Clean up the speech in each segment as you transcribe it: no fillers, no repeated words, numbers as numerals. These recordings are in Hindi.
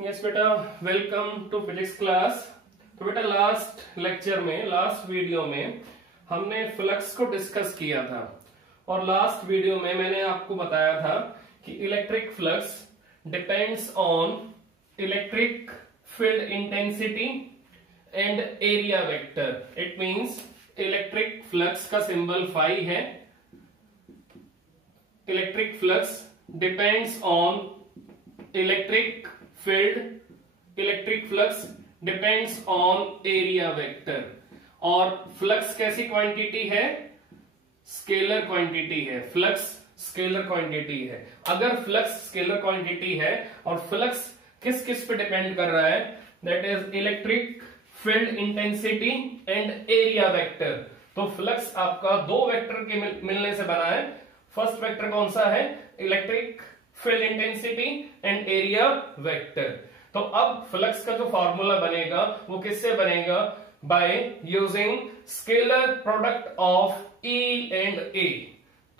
यस बेटा, वेलकम टू फिजिक्स क्लास। तो बेटा लास्ट लेक्चर में, लास्ट वीडियो में हमने फ्लक्स को डिस्कस किया था और लास्ट वीडियो में मैंने आपको बताया था कि electric flux depends on electric field intensity and area vector. It means electric flux का सिंबल फाई है। Electric flux depends on electric field, electric flux depends on area vector. और फ्लक्स कैसी क्वांटिटी है? स्केलर क्वांटिटी है। फ्लक्स स्केलर क्वांटिटी है। अगर फ्लक्स स्केलर क्वांटिटी है और फ्लक्स किस किस पे डिपेंड कर रहा है, that is electric field intensity and area vector. तो फ्लक्स आपका दो वेक्टर के मिलने से बना है। फर्स्ट वेक्टर कौन सा है? Electric field intensity and area vector. तो अब फ्लक्स का जो फॉर्मूला बनेगा वो किससे बनेगा? By using scalar product of E and A.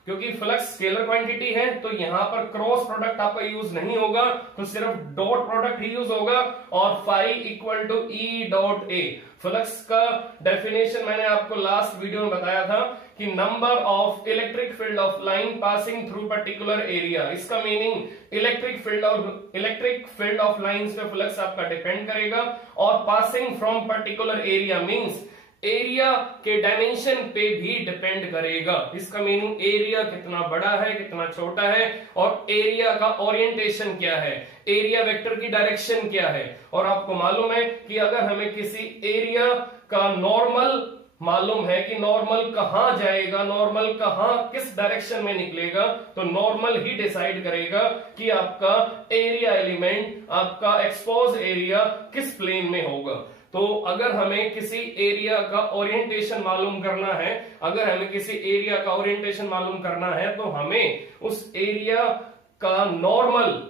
क्योंकि फ्लक्स स्केलर क्वांटिटी है तो यहां पर क्रॉस प्रोडक्ट आपका यूज नहीं होगा, तो सिर्फ डॉट प्रोडक्ट ही यूज होगा और phi equal to E dot A. Flux का डेफिनेशन मैंने आपको लास्ट वीडियो में बताया था कि number of electric field of line passing through particular area. इसका meaning electric field of lines पे फ्लक्स आपका डिपेंड करेगा और passing from particular area means area के डायमेंशन पे भी डिपेंड करेगा। इसका मीनिंग एरिया कितना बड़ा है, कितना छोटा है और एरिया का ओरिएंटेशन क्या है, एरिया वेक्टर की डायरेक्शन क्या है। और आपको मालूम है कि अगर हमें किसी एरिया का नॉर्मल मालूम है कि नॉर्मल कहां जाएगा, नॉर्मल कहां किस डायरेक्शन में निकलेगा, तो नॉर्मल ही डिसाइड करेगा कि आपका एरिया एलिमेंट, आपका एक्सपोज एरिया किस प्लेन में होगा। तो अगर हमें किसी एरिया का ओरिएंटेशन मालूम करना है, अगर हमें किसी एरिया का ओरिएंटेशन मालूम करना है तो हमें उस एरिया का नॉर्मल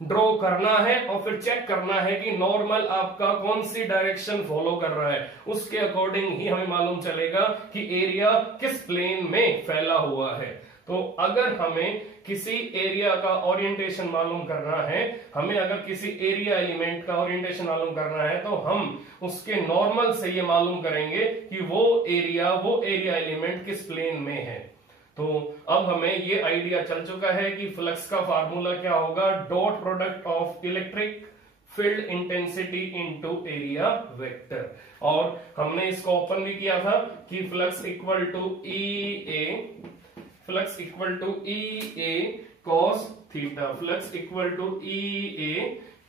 ड्रॉ करना है और फिर चेक करना है कि नॉर्मल आपका कौन सी डायरेक्शन फॉलो कर रहा है। उसके अकॉर्डिंग ही हमें मालूम चलेगा कि एरिया किस प्लेन में फैला हुआ है। तो अगर हमें किसी एरिया का ओरिएंटेशन मालूम करना है, हमें अगर किसी एरिया एलिमेंट का ओरिएंटेशन मालूम करना है तो हम उसके नॉर्मल से ये मालूम करेंगे कि वो एरिया एलिमेंट किस प्लेन में है। तो अब हमें ये आइडिया चल चुका है कि फ्लक्स का फार्मूला क्या होगा, dot product of electric field intensity into area vector. और हमने इसको ओपन भी किया था कि flux equal to E A cos theta, flux equal to E A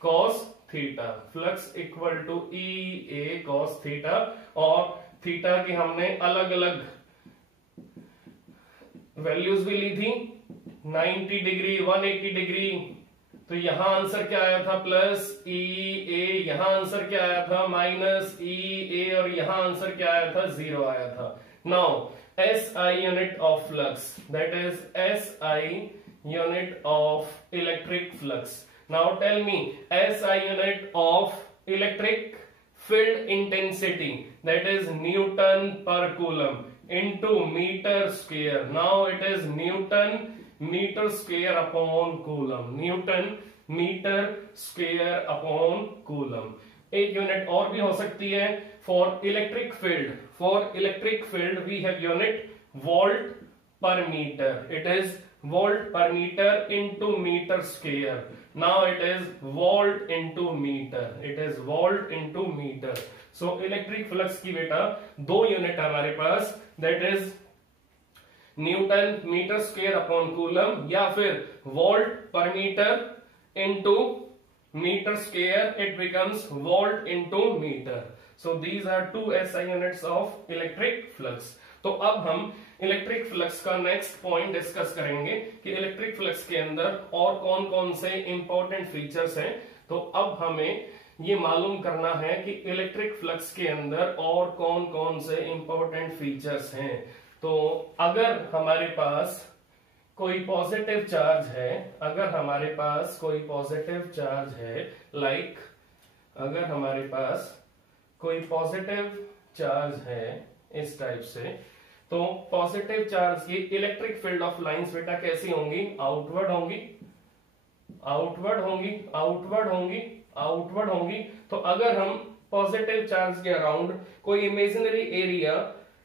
cos theta, flux equal to E A cos theta. और थीटा की हमने अलग अलग वैल्यूज भी ली थी, 90 डिग्री, 180 डिग्री। तो यहां आंसर क्या आया था? प्लस ई ए। यहां आंसर क्या आया था? माइनस ई ए। और यहां आंसर क्या आया था? 0 आया था। Now SI unit of flux, that is SI unit of electric flux. Now tell me SI unit of electric field intensity, that is Newton per coulomb into meter square. Now it is Newton meter square upon coulomb, Newton meter square upon coulomb. एक यूनिट और भी हो सकती है for electric field. For electric field we have unit volt per meter. It is volt per meter into meter square. Now it is volt into meter, it is volt into meter. So electric flux की बेटा दो यूनिट हमारे पास, that is newton meter square upon coulomb या फिर volt per meter into meter square, it becomes volt into meter. So these are two SI units of electric flux. तो अब हम इलेक्ट्रिक फ्लक्स का नेक्स्ट पॉइंट डिस्कस करेंगे कि इलेक्ट्रिक फ्लक्स के अंदर और कौन कौन से इंपॉर्टेंट फीचर्स हैं। तो अब हमें ये मालूम करना है कि इलेक्ट्रिक फ्लक्स के अंदर और कौन कौन से इंपॉर्टेंट फीचर्स हैं। तो अगर हमारे पास कोई पॉजिटिव चार्ज है, अगर हमारे पास कोई पॉजिटिव चार्ज है, लाइक अगर हमारे पास कोई पॉजिटिव चार्ज है इस टाइप से, तो पॉजिटिव चार्ज की इलेक्ट्रिक फील्ड ऑफ लाइंस बेटा कैसी होंगी? आउटवर्ड होंगी, आउटवर्ड होंगी, आउटवर्ड होंगी। आउटवर्ड होंगी। तो अगर हम पॉजिटिव चार्ज के अराउंड कोई इमेजिनरी एरिया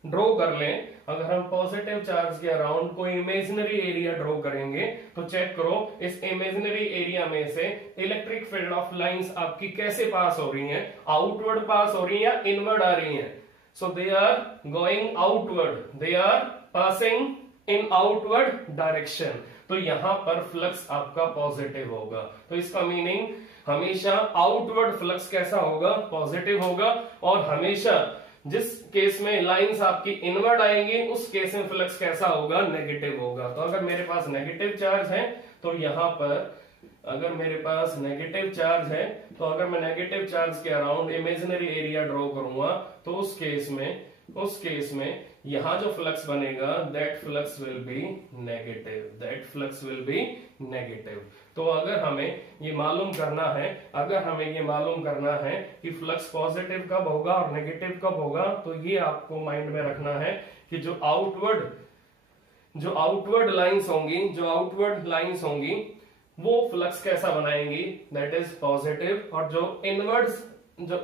ड्रॉ कर लें, अगर हम पॉजिटिव चार्ज के अराउंड कोई इमेजिनरी एरिया ड्रॉ करेंगे तो चेक करो इस इमेजिनरी एरिया में से इलेक्ट्रिक फील्ड ऑफ लाइंस आपकी कैसे पास हो रही हैं, आउटवर्ड पास हो रही हैं या इनवर्ड आ रही हैं। So they are going outward, they are passing in outward direction. तो यहां पर फ्लक्स आपका पॉजिटिव होगा। तो इसका मीनिंग हमेशा आउटवर्ड फ्लक्स कैसा होगा, पॉजिटिव होगा। और हमेशा जिस केस में लाइंस आपकी इनवर्ड आएंगी उस केस में फ्लक्स कैसा होगा, नेगेटिव होगा। तो अगर मेरे पास नेगेटिव चार्ज है तो यहां पर अगर मेरे पास नेगेटिव चार्ज है तो अगर मैं नेगेटिव चार्ज के अराउंड इमेजिनरी एरिया ड्रॉ करूंगा तो उस केस में यहां जो फ्लक्स बनेगा that flux will be negative, that flux will be negative. तो अगर हमें ये मालूम करना है कि फ्लक्स पॉजिटिव कब होगा और नेगेटिव कब होगा, तो ये आपको माइंड में रखना है कि जो आउटवर्ड लाइंस होंगी वो फ्लक्स कैसा बनाएंगी, दैट इज पॉजिटिव। और जो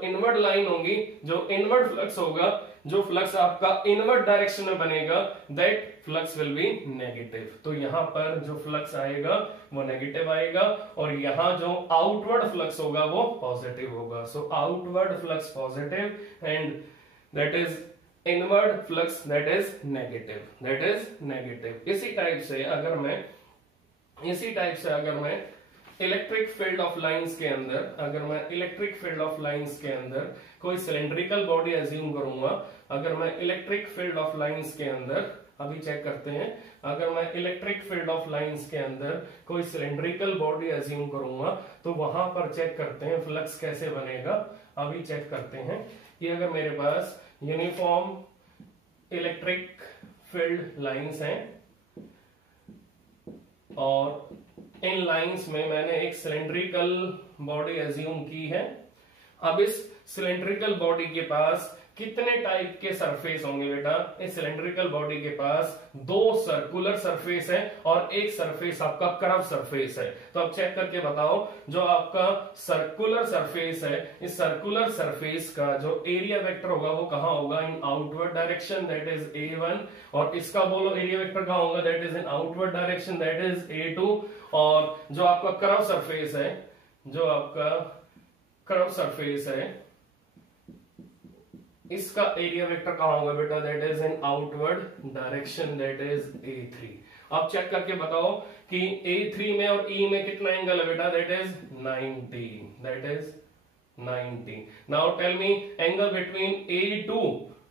इनवर्ड लाइन होंगी, जो इनवर्ड फ्लक्स होगा, जो फ्लक्स आपका इनवर्ड डायरेक्शन में बनेगा that flux will be negative. तो यहां पर जो फ्लक्स आएगा वो नेगेटिव आएगा और यहां जो आउटवर्ड फ्लक्स होगा वो पॉजिटिव होगा। So outward flux positive and that is inward flux that is negative. इसी टाइप से अगर मैं इलेक्ट्रिक फील्ड ऑफ लाइंस के अंदर कोई सिलेंड्रिकल बॉडी एज्यूम करूंगा, अगर मैं इलेक्ट्रिक फील्ड ऑफ लाइंस के अंदर अभी चेक करते हैं, अगर मैं इलेक्ट्रिक फील्ड ऑफ लाइंस के अंदर कोई सिलेंड्रिकल बॉडी एज्यूम करूंगा तो वहां पर चेक करते हैं फ्लक्स कैसे बनेगा। अभी चेक करते हैं कि अगर मेरे पास यूनिफॉर्म इलेक्ट्रिक फील्ड लाइंस हैं और इन लाइंस में मैंने एक सिलेंड्रिकल बॉडी एज्यूम की है। अब इस सिलेंड्रिकल बॉडी के पास कितने टाइप के सरफेस होंगे बेटा, इस सिलेंड्रिकल बॉडी के पास 2 सर्कुलर सरफेस है और एक सरफेस आपका कर्व सरफेस है। तो अब चेक करके बताओ, जो आपका सर्कुलर सरफेस है, इस सर्कुलर सरफेस का जो एरिया वेक्टर होगा वो कहां होगा, इन outward direction, that is A1। और इसका बोलो एरिया वेक्टर कहां होगा, that is in outward direction, that is A2। और जो आपका कर्व सरफेस है, इसका एरिया वेक्टर कहां होगा बेटा, that is in outward direction, that is A3। अब चेक करके बताओ कि A3 में और E में कितना एंगल है बेटा, that is 90, that is 90। Now tell me angle between A2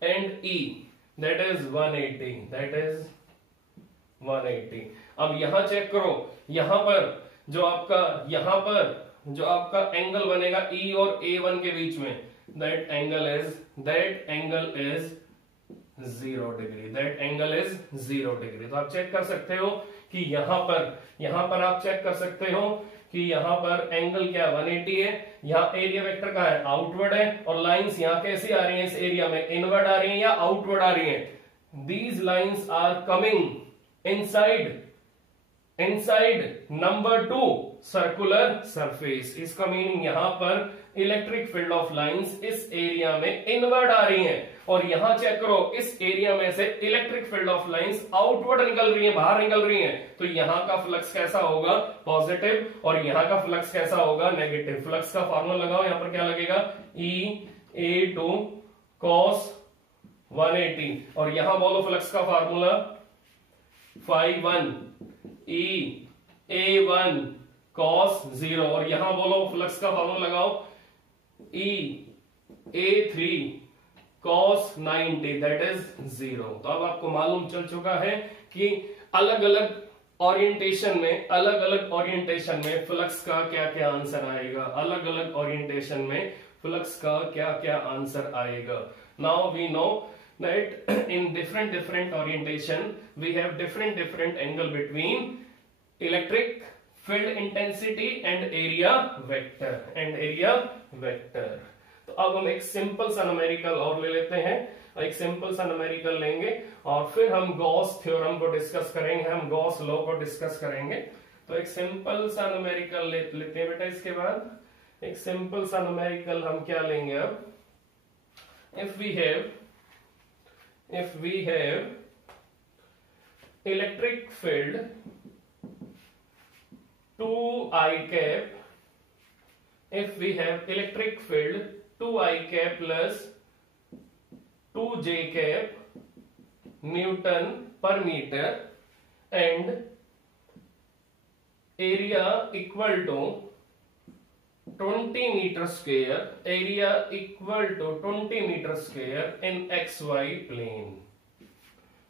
and E, that is 180, that is 180। अब यहां चेक करो, यहां पर जो आपका एंगल बनेगा E और A1 के बीच में, that angle is 0 degree, that angle is 0 degree. तो आप चेक कर सकते हो कि यहां पर आप चेक कर सकते हो कि यहां पर एंगल क्या 180 है, यहाँ एरिया वेक्टर का है आउटवर्ड है और लाइंस यहाँ कैसी आ रही हैं, इस एरिया में इनवर्ड आ रही हैं या आउटवर्ड आ रही हैं। These lines are coming inside number 2 circular surface. इसका मीनिंग यहां पर इलेक्ट्रिक फील्ड ऑफ लाइंस इस एरिया में इनवर्ड आ रही हैं और यहां चेक करो, इस एरिया में से electric field of lines outward निकल रही है, बाहर निकल रही हैं। तो यहां का फ्लक्स कैसा होगा, पॉजिटिव, और यहां का फ्लक्स कैसा होगा, नेगेटिव। फ्लक्स का फॉर्मूला लगाओ, यहां पर क्या लगेगा, E(A2 cos 180) और यहां बोलो फ्लक्स का फॉर्मूला Φ1 E(A1 cos 0) और यहां बोलो फ्लक्स का फॉर्मूला लगाओ E(A3 cos 90) दैट इज 0। तो अब आपको मालूम चल चुका है कि अलग अलग ओरिएंटेशन में फ्लक्स का क्या क्या आंसर आएगा, अलग अलग ओरिएंटेशन में फ्लक्स का क्या क्या आंसर आएगा। Now we know that in different orientation we have different angle between electric field intensity and area vector। तो अब हम एक सिंपल सा न्यूमेरिकल और ले लेते हैं, एक सिंपल सा न्यूमेरिकल लेंगे और फिर हम गॉस थ्योरम को डिस्कस करेंगे, हम गॉस लॉ को डिस्कस करेंगे। तो एक सिंपल सा न्यूमेरिकल लेते हैं बेटा। इसके बाद एक सिंपल सा न्यूमेरिकल हम क्या लेंगे अब, if we have electric field 2i cap, if we have electric field 2i cap plus 2j cap Newton per meter and area equal to 20 meter square, area equal to 20 meter square in xy plane।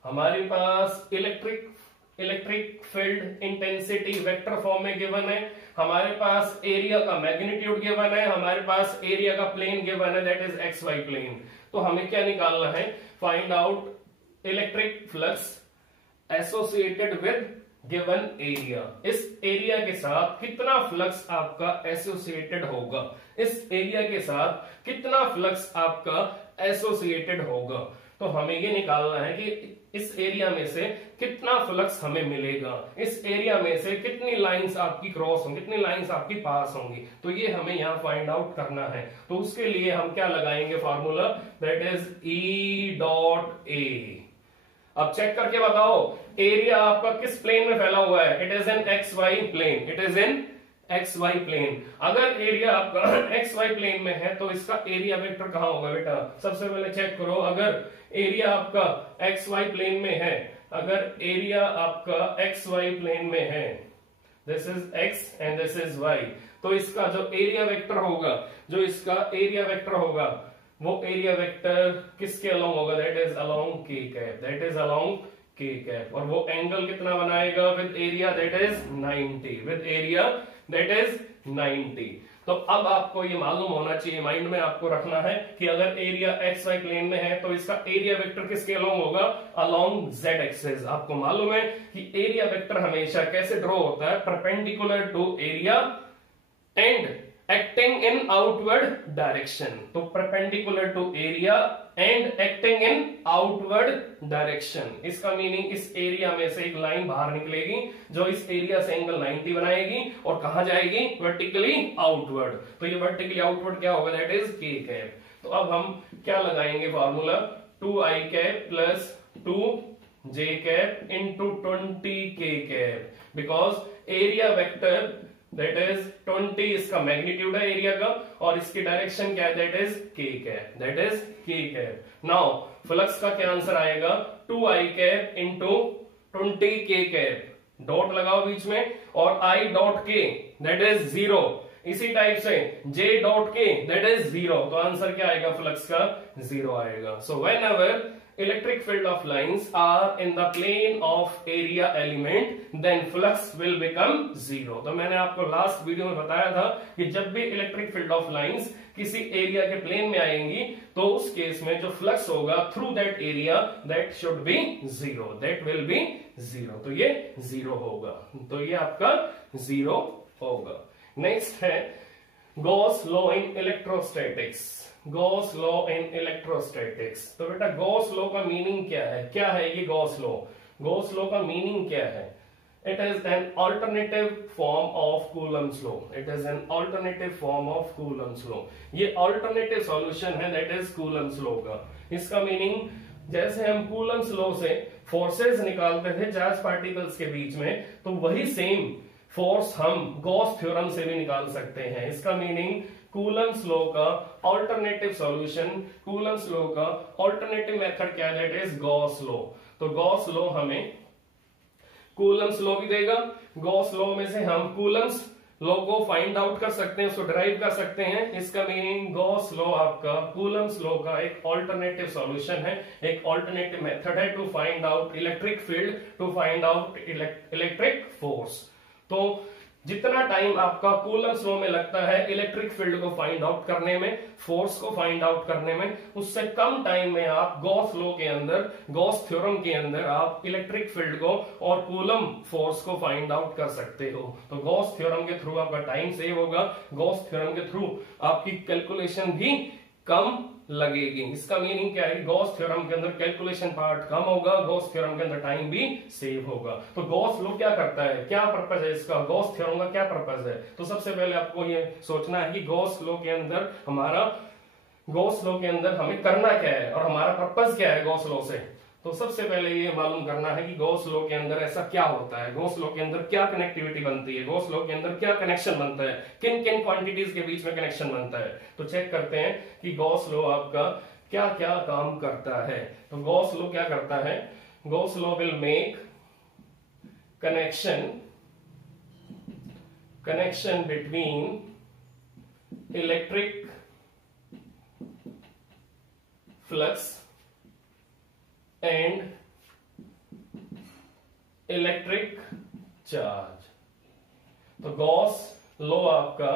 हमारे पास electric field intensity vector form में गिवन है, हमारे पास एरिया का मैग्नीट्यूड गिवन है, हमारे पास एरिया का प्लेन गिवन है, that is X Y plane. तो हमें क्या निकालना है, find out electric flux associated with given area. इस एरिया के साथ कितना फ्लक्स आपका एसोसिएटेड होगा, इस एरिया के साथ कितना फ्लक्स आपका एसोसिएटेड होगा। तो हमें ये निकालना है कि इस एरिया में से कितना फ्लक्स हमें मिलेगा, इस एरिया में से कितनी लाइंस आपकी क्रॉस होंगी, कितनी लाइंस आपकी पास होंगी। तो ये हमें यहां फाइंड आउट करना है। तो उसके लिए हम क्या लगाएंगे formula, that is E dot ए। अब चेक करके बताओ एरिया आपका किस प्लेन में फैला हुआ है, it is in X Y plane, it is in X Y plane. अगर एरिया आपका एक्स वाई प्लेन में है तो इसका एरिया वेक्टर कहां होगा बेटा, सबसे पहले चेक करो। अगर एरिया आपका एक्स वाई प्लेन में है, अगर एरिया आपका एक्स वाई प्लेन में है, this is X and this is Y, तो इसका जो एरिया वेक्टर होगा, जो इसका एरिया वेक्टर होगा, वो एरिया वेक्टर किसके अलोंग होगा, दैट इज अलोंग के कैप, दैट इज अलोंग के कैप। और वो एंगल कितना बनाएगा with area, that is 90, with area that is 90। तो अब आपको ये मालूम होना चाहिए, माइंड में आपको रखना है कि अगर एरिया एक्स वाई प्लेन में है तो इसका एरिया वेक्टर किसके अलोंग होगा, अलोंग जेड एक्सिस। आपको मालूम है कि एरिया वेक्टर हमेशा कैसे ड्रॉ होता है, perpendicular to area and acting in outward direction. तो perpendicular to area and acting in outward direction. इसका मीनिंग इस एरिया में से एक लाइन बाहर निकलेगी जो इस एरिया से एंगल 90 बनाएगी और कहां जाएगी, वर्टिकली आउटवर्ड। तो ये वर्टिकली आउटवर्ड क्या होगा, दैट इज के कैप। तो अब हम क्या लगाएंगे formula, 2i cap plus 2j cap into 20 के cap, because area vector that is 20 इसका मैग्नीट्यूड है एरिया का और इसकी डायरेक्शन क्या है, दैट इज के कैप, दैट इज के कैप। नाउ फ्लक्स का क्या आंसर आएगा, 2i कैप इंटू 20 के कैप, डॉट लगाओ बीच में, और i डॉट के दैट इज 0, इसी टाइप से j डॉट के दैट इज 0। तो आंसर क्या आएगा, फ्लक्स का 0 आएगा। So when ever electric field of lines are in the plane of area element then flux will become 0। तो मैंने आपको लास्ट वीडियो में बताया था कि जब भी इलेक्ट्रिक फील्ड ऑफ लाइंस किसी एरिया के प्लेन में आएंगी तो उस केस में जो फ्लक्स होगा through that area that should be 0, that will be 0। तो ये 0 होगा, तो ये आपका 0 होगा। नेक्स्ट है Gauss law in electrostatics, Gauss law in electrostatics. तो बेटा गॉस लॉ का मीनिंग क्या है, क्या है ये गॉस लॉ, गॉस लॉ का मीनिंग क्या है, it is an alternative form of Coulomb's law, it is an alternative form of Coulomb's law. ये ऑल्टरनेटिव सॉल्यूशन है दैट इज कूलम्स लॉ का। इसका मीनिंग जैसे हम कूलम्स लॉ से फोर्सेस निकालते थे चार्ज पार्टिकल्स के बीच में, तो वही सेम फोर्स हम गॉस थ्योरम से भी निकाल सकते हैं। इसका मीनिंग कूलम्स लॉ का ऑल्टरनेटिव सॉल्यूशन, कूलम्स लॉ का ऑल्टरनेटिव मेथड क्या है, दैट इज गॉस लॉ। तो गॉस लॉ हमें कूलम्स लॉ भी देगा, गॉस लॉ में से हम कूलम्स लॉ को फाइंड आउट कर सकते हैं, उसको डिराइव कर सकते हैं। इसका मीनिंग गॉस लॉ आपका कूलम्स लॉ का एक ऑल्टरनेटिव सॉल्यूशन है, एक ऑल्टरनेटिव मेथड है to find out electric field, to find out electric force. तो जितना टाइम आपका कूलम्स लॉ में लगता है इलेक्ट्रिक फील्ड को फाइंड आउट करने में, फोर्स को फाइंड आउट करने में, उससे कम टाइम में आप गॉस लॉ के अंदर, गॉस थ्योरम के अंदर आप इलेक्ट्रिक फील्ड को और कूलम फोर्स को फाइंड आउट कर सकते हो। तो गॉस थ्योरम के थ्रू आपका टाइम सेव होगा, गॉस थ्योरम के थ्रू आपकी कैलकुलेशन भी कम लगेगी। इसका मीनिंग क्या है? गॉस थ्योरम के अंदर कैलकुलेशन पार्ट कम होगा, गॉस थ्योरम के अंदर टाइम भी सेव होगा। तो गॉस लॉ क्या करता है, क्या पर्पस है इसका, गॉस थ्योरम का क्या पर्पस है? तो सबसे पहले आपको ये सोचना है कि गॉस लॉ के अंदर हमें करना क्या है और हमारा पर्पस क्या है गॉस लॉ से। तो सबसे पहले ये मालूम करना है कि गॉस लॉ के अंदर ऐसा क्या होता है, गॉस लॉ के अंदर क्या कनेक्टिविटी बनती है, गॉस लॉ के अंदर क्या कनेक्शन बनता है, किन किन क्वांटिटीज के बीच में कनेक्शन बनता है। तो चेक करते हैं कि गॉस लॉ आपका क्या क्या काम करता है। तो गॉस लॉ क्या करता है? Gauss law will make connection between electric flux and electric charge. तो गॉस लॉ आपका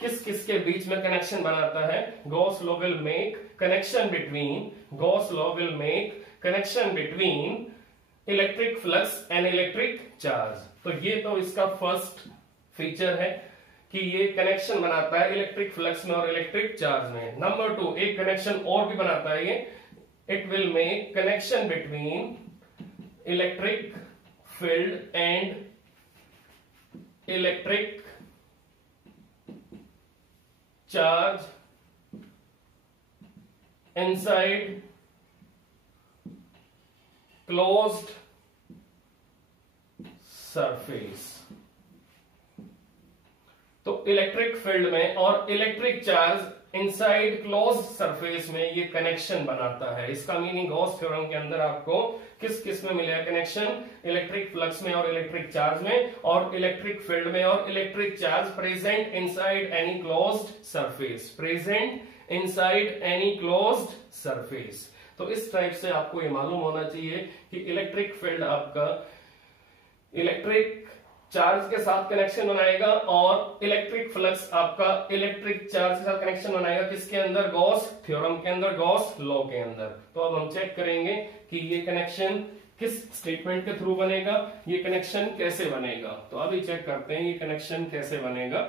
किस किस के बीच में कनेक्शन बनाता है? Gauss law will make connection between electric flux and electric charge. तो ये तो इसका फर्स्ट फीचर है कि ये कनेक्शन बनाता है इलेक्ट्रिक फ्लक्स में और इलेक्ट्रिक चार्ज में। नंबर 2, एक कनेक्शन और भी बनाता है ये, it will make connection between electric field and electric charge inside closed surface। तो इलेक्ट्रिक फील्ड में और electric charge inside close surface में ये कनेक्शन बनाता है। इसका मीनिंग गॉस थ्योरम के अंदर आपको किस किस में मिलेगा कनेक्शन? इलेक्ट्रिक फ्लक्स में और इलेक्ट्रिक चार्ज में, और इलेक्ट्रिक फील्ड में और electric charge present inside any closed surface. तो इस टाइप से आपको ये मालूम होना चाहिए कि इलेक्ट्रिक फील्ड आपका इलेक्ट्रिक चार्ज के साथ कनेक्शन बनाएगा और इलेक्ट्रिक फ्लक्स आपका इलेक्ट्रिक चार्ज के साथ कनेक्शन बनाएगा। किसके अंदर? गॉस थ्योरम के अंदर, गॉस लॉ के अंदर। तो अब हम चेक करेंगे कि ये कनेक्शन किस स्टेटमेंट के थ्रू बनेगा, ये कनेक्शन कैसे बनेगा। तो अभी चेक करते हैं ये कनेक्शन कैसे बनेगा।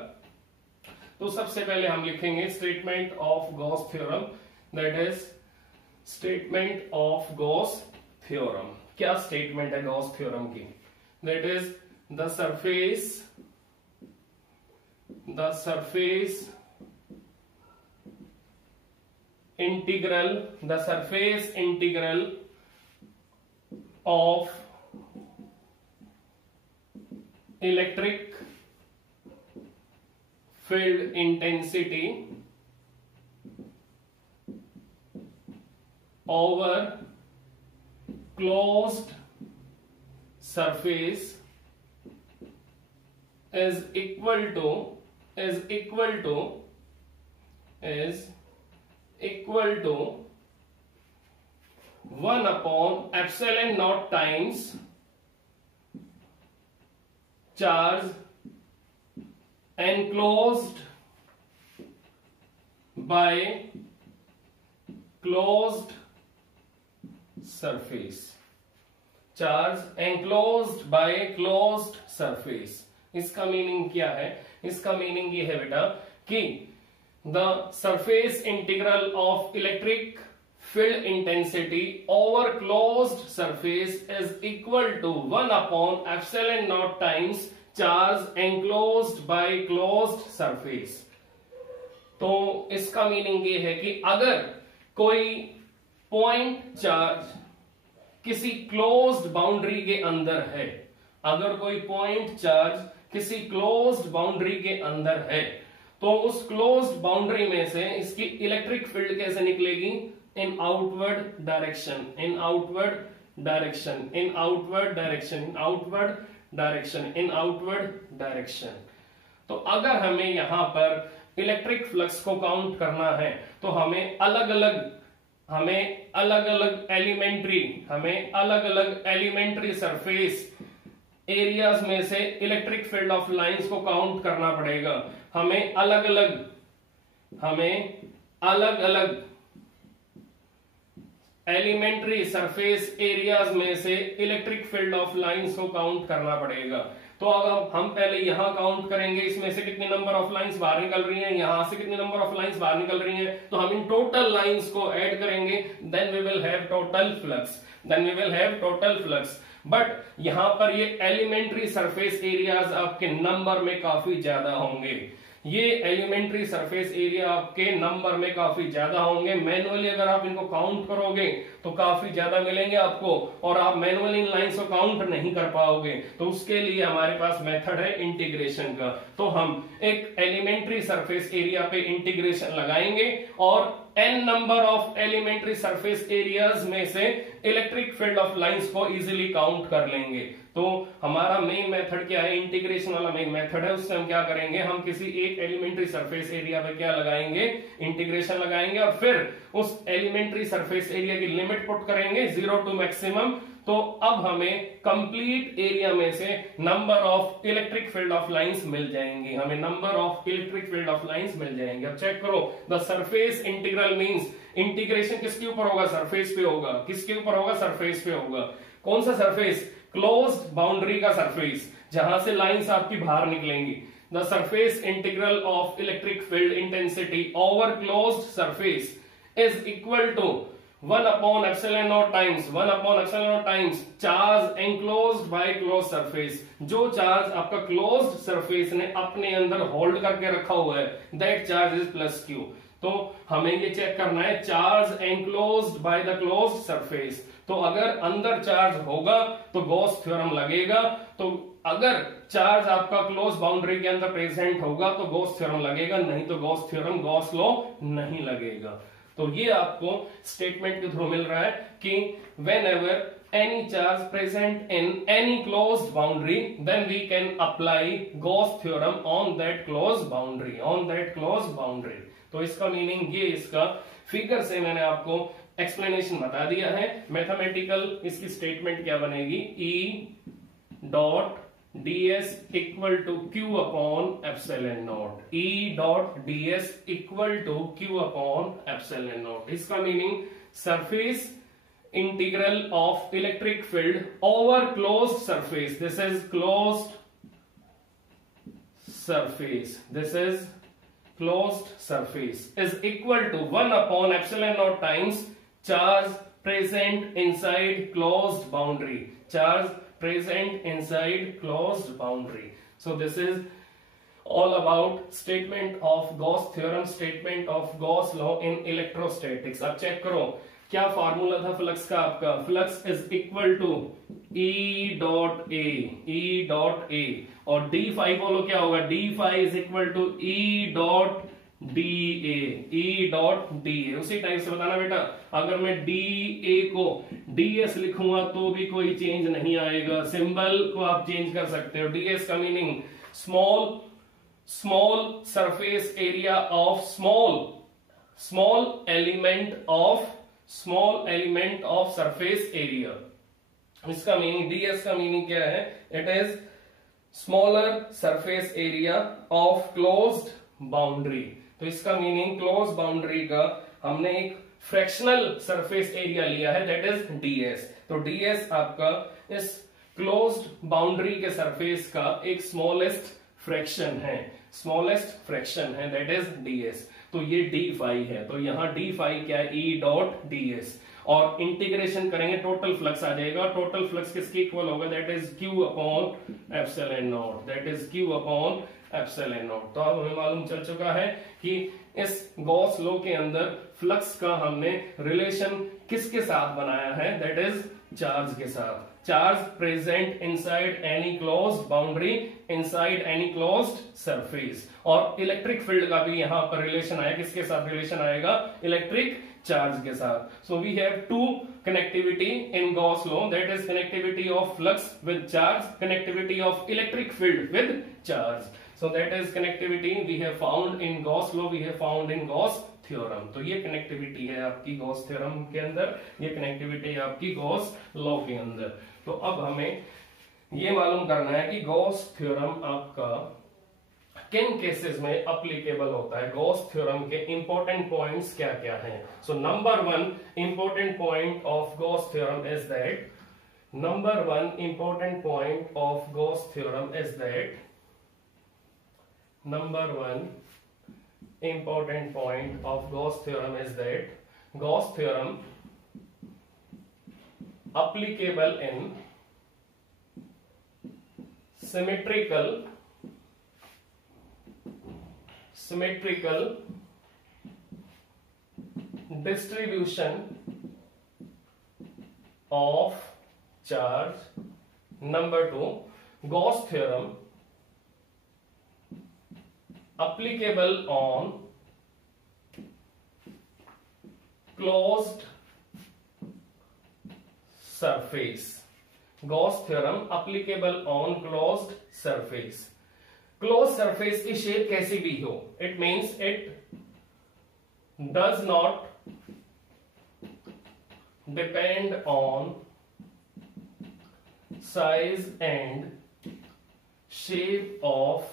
तो सबसे पहले हम लिखेंगे statement of Gauss theorem, that is statement of Gauss theorem. क्या स्टेटमेंट है गॉस थ्योरम की? That is the surface integral of electric field intensity over closed surface is equal to 1 upon epsilon naught times charge enclosed by closed surface। Charge enclosed by closed surface। इसका मीनिंग क्या है? इसका मीनिंग ये है बेटा कि the surface integral of electric field intensity over closed surface is equal to 1 upon epsilon naught times charge enclosed by closed surface. तो इसका मीनिंग ये है कि अगर कोई पॉइंट चार्ज किसी क्लोज्ड बाउंड्री के अंदर है, अगर कोई पॉइंट चार्ज किसी क्लोज्ड बाउंड्री के अंदर है, तो उस क्लोज्ड बाउंड्री में से इसकी इलेक्ट्रिक फील्ड कैसे निकलेगी? इन आउटवर्ड डायरेक्शन। तो अगर हमें यहां पर इलेक्ट्रिक फ्लक्स को काउंट करना है तो हमें अलग अलग एलिमेंट्री सरफेस एरियाज में से इलेक्ट्रिक फील्ड ऑफ लाइंस को काउंट करना पड़ेगा। हमें अलग अलग एलिमेंट्री सरफेस एरियाज में से इलेक्ट्रिक फील्ड ऑफ लाइंस को काउंट करना पड़ेगा। तो अब हम पहले यहां काउंट करेंगे, इसमें से कितने नंबर ऑफ लाइंस बाहर निकल रही हैं, यहां से कितने नंबर ऑफ लाइंस बाहर निकल रही हैं, तो हम इन टोटल लाइंस को ऐड करेंगे, then we will have total flux. But यहां पर ये एलिमेंट्री सरफेस एरियाज आपके नंबर में काफी ज्यादा होंगे, ये एलिमेंट्री सरफेस एरिया आपके नंबर में काफी ज्यादा होंगे। मैनुअली अगर आप इनको काउंट करोगे तो काफी ज्यादा मिलेंगे आपको, और आप मैनुअली इन लाइंस को काउंट नहीं कर पाओगे। तो उसके लिए हमारे पास मेथड है इंटीग्रेशन का। तो हम एक एलिमेंट्री सरफेस एरिया पे इंटीग्रेशन लगाएंगे और n number of elementary surface areas में से इलेक्ट्रिक फील्ड ऑफ लाइंस को इजीली काउंट कर लेंगे। तो हमारा मेन मेथड क्या है, इंटीग्रेशन वाला मेन मेथड है। उससे हम क्या करेंगे, हम किसी एक एलिमेंट्री सरफेस एरिया पे क्या लगाएंगे, इंटीग्रेशन लगाएंगे, और फिर उस एलिमेंट्री सरफेस एरिया की लिमिट पुट करेंगे 0 टू मैक्सिमम। तो अब हमें कंप्लीट एरिया में से number of electric field of lines मिल जाएंगी, हमें number of electric field of lines मिल जाएंगे। अब चेक करो, the surface integral means integration किसके ऊपर होगा, सरफेस पे होगा। किसके ऊपर होगा, सरफेस पे होगा। कौन सा सरफेस, क्लोज्ड बाउंड्री का सरफेस, जहां से लाइंस आपकी बाहर निकलेंगी। The surface integral of electric field intensity over closed surface is equal to 1 upon epsilon naught times charge enclosed by close surface. जो चार्ज आपका क्लोज्ड सरफेस ने अपने अंदर होल्ड करके रखा हुआ है, that charge is plus Q. तो हमें ये चेक करना है, charge enclosed by the closed surface. तो अगर अंदर चार्ज होगा तो गॉस थ्योरम लगेगा, तो अगर चार्ज आपका क्लोज बाउंड्री के अंदर प्रेजेंट होगा तो गॉस थ्योरम लगेगा, नहीं तो गॉस थ्योरम, गॉस लॉ नहीं लगेगा। तो ये आपको स्टेटमेंट के थ्रू मिल रहा है कि when ever any charge present in any closed boundary, then we can apply Gauss theorem on that closed boundary. तो इसका मीनिंग ये, इसका फिगर से मैंने आपको एक्सप्लेनेशन बता दिया है। मैथमेटिकल इसकी स्टेटमेंट क्या बनेगी, E dot ds equal to Q upon epsilon naught, E dot ds equal to Q upon epsilon naught. इसका meaning surface integral of electric field over closed surface, this is closed surface, is equal to 1 upon epsilon naught times charge present inside closed boundary, so this is all about statement of Gauss theorem, statement of Gauss law in electrostatics। अब चेक करो क्या फार्मूला था फ्लक्स का आपका, flux is equal to E dot A, और डी फाई बोलो क्या होगा, d phi is equal to E dot d A. उसी टाइप से बताना बेटा, अगर मैं डी ए को ds लिखूंगा तो भी कोई चेंज नहीं आएगा, सिंबल को आप चेंज कर सकते हो। ds का meaning small surface area of small element of surface area. इसका मीनिंग, ds का मीनिंग क्या है, it is smaller surface area of closed boundary. तो इसका मीनिंग क्लोज बाउंड्री का हमने एक फ्रैक्शनल सरफेस एरिया लिया है, दैट इज ds। तो ds आपका इस क्लोज्ड बाउंड्री के सरफेस का एक स्मॉलेस्ट फ्रैक्शन है, दैट इज ds। तो ये डी फाई है, तो यहां डी फाई क्या है, E डॉट ds, और इंटीग्रेशन करेंगे टोटल फ्लक्स आ जाएगा। टोटल फ्लक्स किसके इक्वल होगा, that is Q upon epsilon not. तो अब हमें मालूम चल चुका है कि इस गॉस लॉ के अंदर फ्लक्स का हमने रिलेशन किसके साथ बनाया है, दैट इज चार्ज के साथ। Charge present inside any closed boundary, inside any closed surface. और इलेक्ट्रिक फील्ड का भी यहां पर रिलेशन आया, किसके साथ रिलेशन आएगा, इलेक्ट्रिक चार्ज के साथ। So we have two connectivity in Gauss law, that is connectivity of flux with charge, connectivity of electric field with charge. So that is connectivity we have found in Gauss law, we have found in Gauss theorem। तो ये कनेक्टिविटी है आपकी Gauss theorem के अंदर, ये कनेक्टिविटी है आपकी Gauss law के अंदर। तो अब हमें ये मालूम करना है कि Gauss theorem आपका किन केसेस में अप्लीकेबल होता है, Gauss theorem के इंपॉर्टेंट पॉइंट्स क्या क्या हैं। So number 1 important point of Gauss theorem is that Number one important point of Gauss theorem is that Gauss theorem applicable in symmetrical distribution of charge. Number two, Gauss theorem applicable on closed surface. Gauss theorem applicable on closed surface. Closed surface की शेप कैसी भी हो, it means it does not depend on size and shape of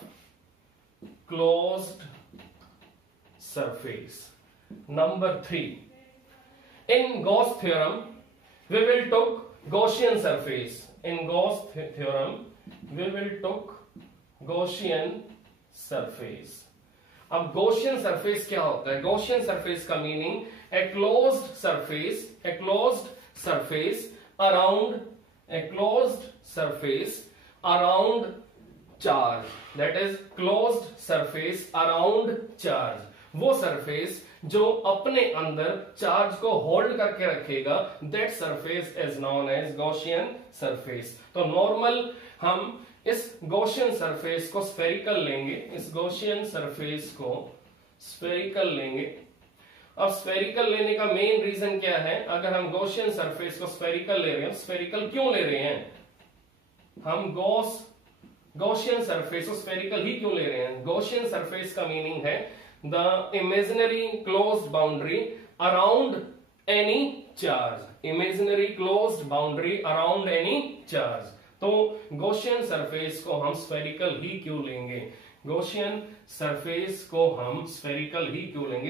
closed surface. Number three, in Gauss theorem we will took Gaussian surface. In Gauss theorem we will took Gaussian surface. अब Gaussian surface क्या होता है? Gaussian surface का meaning a closed surface around charge. That is closed surface around charge. वो surface जो अपने अंदर चार्ज को होल्ड करके रखेगा, that surface is known as Gaussian surface. तो नॉर्मल हम इस Gaussian surface को spherical लेंगे, अब spherical लेने का मेन रीजन क्या है? अगर हम Gaussian surface को spherical ले रहे हैं, spherical क्यों ले रहे हैं? हम Gaussian surface को spherical ही क्यों ले रहे हैं? Gaussian surface का मीनिंग है the imaginary closed boundary around any charge. तो Gaussian surface को हम spherical ही क्यों लेंगे?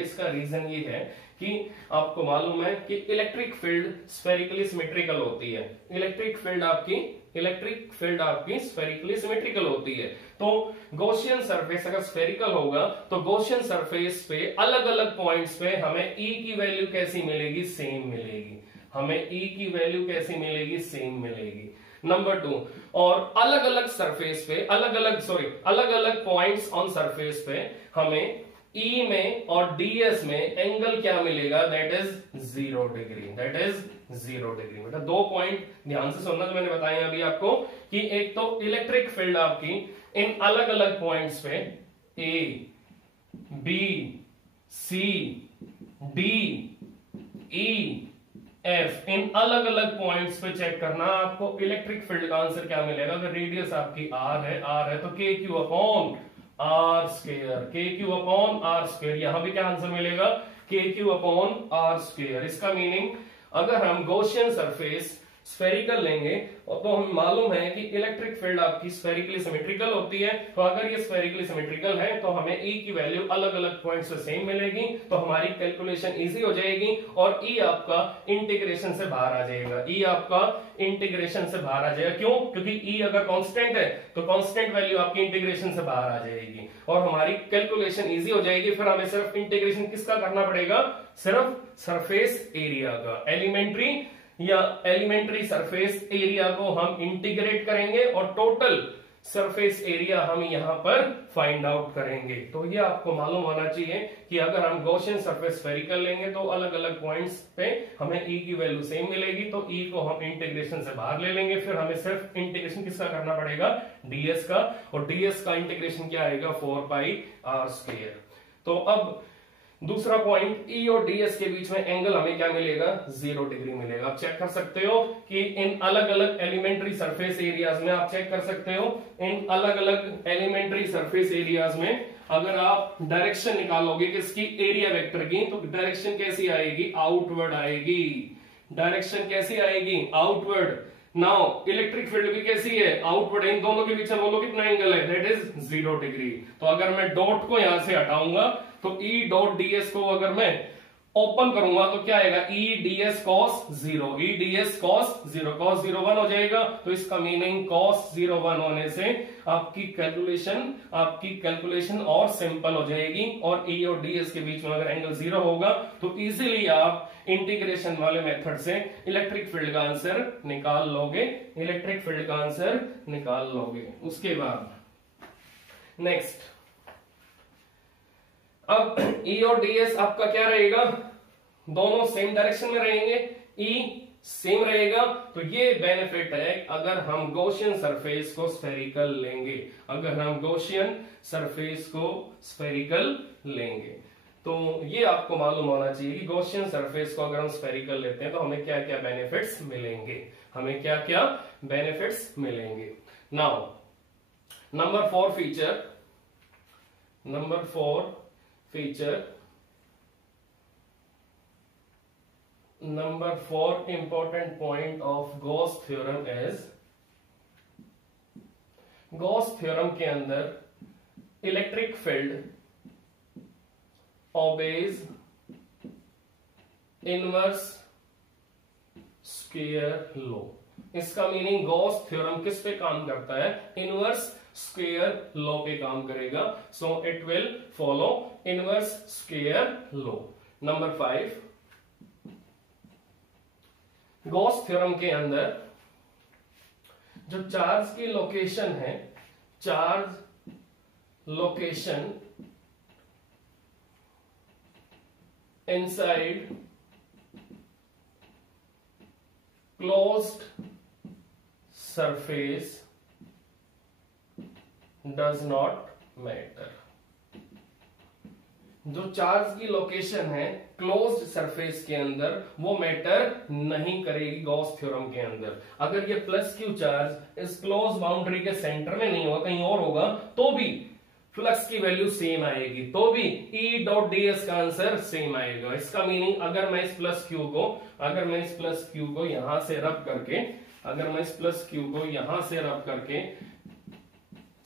इसका रीजन ये है कि आपको मालूम है कि इलेक्ट्रिक फील्ड स्फेरिकली सिमेट्रिकल होती है। इलेक्ट्रिक फील्ड आपकी स्फेरिकली सिमेट्रिकल होती है। तो Gaussian सरफेस अगर स्फेरिकल होगा तो Gaussian सरफेस पे अलग अलग पॉइंट्स पे हमें E की वैल्यू कैसी मिलेगी? सेम मिलेगी। नंबर टू, और अलग अलग सरफेस पे अलग अलग पॉइंट्स ऑन सरफेस पे हमें E में और DS में एंगल क्या मिलेगा? That is 0 degree. बेटा दो पॉइंट ध्यान से सुनना जो मैंने बताया अभी आपको कि एक तो इलेक्ट्रिक फील्ड आपकी इन अलग अलग पॉइंट्स पे A, B, C, D, E, F इन अलग अलग पॉइंट्स पे चेक करना आपको इलेक्ट्रिक फील्ड का आंसर क्या मिलेगा। अगर रेडियस आपकी R है तो KQ अपॉन R स्क्वायर। यहां भी क्या आंसर मिलेगा? KQ upon R square. इसका मीनिंग अगर हम Gaussian सरफेस स्फेरिकल लेंगे तो हमें मालूम है कि इलेक्ट्रिक फील्ड आपकी स्फेरिकली सिमेट्रिकल होती है। तो अगर ये स्फेरिकली सिमेट्रिकल है तो हमें E की वैल्यू अलग अलग पॉइंट से सेम मिलेगी, तो हमारी कैलकुलेशन इजी हो जाएगी और E आपका इंटीग्रेशन से बाहर आ जाएगा। क्यों? क्योंकि E अगर कांस्टेंट है तो कांस्टेंट वैल्यू आपकी इंटीग्रेशन से बाहर आ जाएगी और हमारी कैलकुलेशन इजी हो जाएगी। फिर हमें सिर्फ इंटीग्रेशन किसका करना पड़ेगा? सिर्फ सरफेस एरिया का। एलिमेंट्री सरफेस एरिया को हम इंटीग्रेट करेंगे और टोटल सरफेस एरिया हम यहां पर फाइंड आउट करेंगे। तो ये आपको मालूम होना चाहिए कि अगर हम Gaussian सरफेस स्फेरिकल लेंगे तो अलग अलग पॉइंट्स पे हमें E की वैल्यू सेम मिलेगी, तो E को हम इंटीग्रेशन से बाहर ले लेंगे। फिर हमें सिर्फ इंटीग्रेशन किसका करना पड़ेगा? DS का, और DS का इंटीग्रेशन क्या आएगा? 4πr square. तो अब दूसरा पॉइंट E और DS के बीच में एंगल हमें क्या मिलेगा? 0 डिग्री मिलेगा। आप चेक कर सकते हो कि इन अलग अलग एलिमेंट्री सरफेस एरियाज में आप चेक कर सकते हो, इन अलग अलग एलिमेंट्री सरफेस एरियाज में अगर आप डायरेक्शन निकालोगे किसकी? एरिया वेक्टर की, तो डायरेक्शन कैसी आएगी? आउटवर्ड आएगी। आउटवर्ड। नाउ इलेक्ट्रिक फील्ड भी कैसी है? आउटवर्ड। इन दोनों के बीच में बोलो कितना एंगल है? That is 0 degree. तो अगर मैं डॉट को यहां से हटाऊंगा तो E डॉट DS को अगर मैं ओपन करूंगा तो क्या आएगा, E D S cos zero, E D S cos zero, cos zero 1 हो जाएगा। तो इसका मीनिंग कॉस 0 1 होने से आपकी कैलकुलेशन और सिंपल हो जाएगी। और ई और डी एस के बीच में अगर एंगल 0 होगा तो इजीली आप इंटीग्रेशन वाले मेथड से इलेक्ट्रिक फील्ड का आंसर निकाल लोगे, इलेक्ट्रिक फील्ड का आंसर निकाल लोगे। उसके बाद नेक्स्ट, अब E और ds आपका क्या रहेगा, दोनों सेम डायरेक्शन में रहेंगे, E सेम रहेगा। तो ये बेनिफिट है अगर हम गॉसियन सरफेस को स्फेरिकल लेंगे, अगर हम गॉसियन सरफेस को स्फेरिकल लेंगे। तो ये आपको मालूम होना चाहिए कि गॉसियन सरफेस को अगर हम स्फेरिकल लेते हैं तो हमें क्या क्या बेनिफिट्स मिलेंगे, हमें क्या क्या बेनिफिट्स मिलेंगे। Now number 4 feature, number 4 feature, number 4 important point of Gauss theorem is, Gauss theorem के अंदर electric field obeys inverse square law. इसका मीनिंग गॉस थ्योरम किस पे काम करता है, इनवर्स स्क्वायर लॉ पे काम करेगा। So it will follow inverse square law. Number 5, Gauss theorem के अंदर जो चार्ज की लोकेशन है, charge location inside closed surface does not matter. जो चार्ज की लोकेशन है क्लोज्ड सरफेस के अंदर वो मैटर नहीं करेगी गॉस थ्योरम के अंदर। अगर ये प्लस क्यू चार्ज इस क्लोज बाउंड्री के सेंटर में नहीं होगा, कहीं और होगा, तो भी फ्लक्स की वैल्यू सेम आएगी, तो भी E डॉट ds का आंसर सेम आएगा। इसका मीनिंग अगर मैं इस प्लस क्यू को यहां से रब करके, अगर मैं इस प्लस क्यू को यहां से रब करके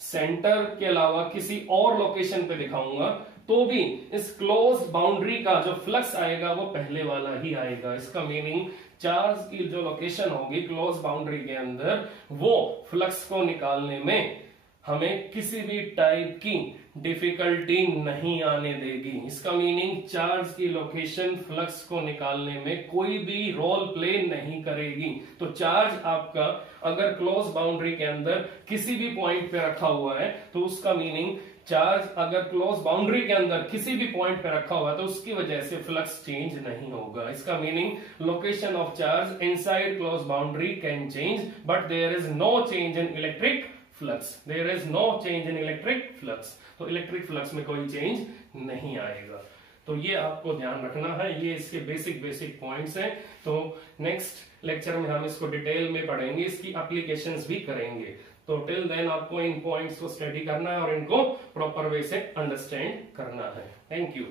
सेंटर के अलावा किसी और लोकेशन पे दिखाऊंगा तो भी इस क्लोज बाउंड्री का जो फ्लक्स आएगा वो पहले वाला ही आएगा। इसका मीनिंग चार्ज की जो लोकेशन होगी क्लोज बाउंड्री के अंदर वो फ्लक्स को निकालने में हमें किसी भी टाइप की डिफिकल्टी नहीं आने देगी। इसका मीनिंग चार्ज की लोकेशन फ्लक्स को निकालने में कोई भी रोल प्ले नहीं करेगी। तो चार्ज आपका अगर क्लोज बाउंड्री के अंदर किसी भी पॉइंट पे रखा हुआ है तो उसका मीनिंग चार्ज अगर क्लोज बाउंड्री के अंदर किसी भी पॉइंट पे रखा हुआ है तो उसकी वजह से फ्लक्स चेंज नहीं होगा। इसका meaning location of charge inside close boundary can change but there is no change in electric flux, there is no change in electric flux. तो इलेक्ट्रिक फ्लक्स में कोई चेंज नहीं आएगा। तो ये आपको ध्यान रखना है, ये इसके बेसिक पॉइंट्स हैं। तो नेक्स्ट लेक्चर में हम इसको डिटेल में पढ़ेंगे, इसकी एप्लीकेशंस भी करेंगे। तो टिल देन आपको इन पॉइंट्स को स्टडी करना है और इनको प्रॉपर वे से अंडरस्टैंड करना है। Thank you.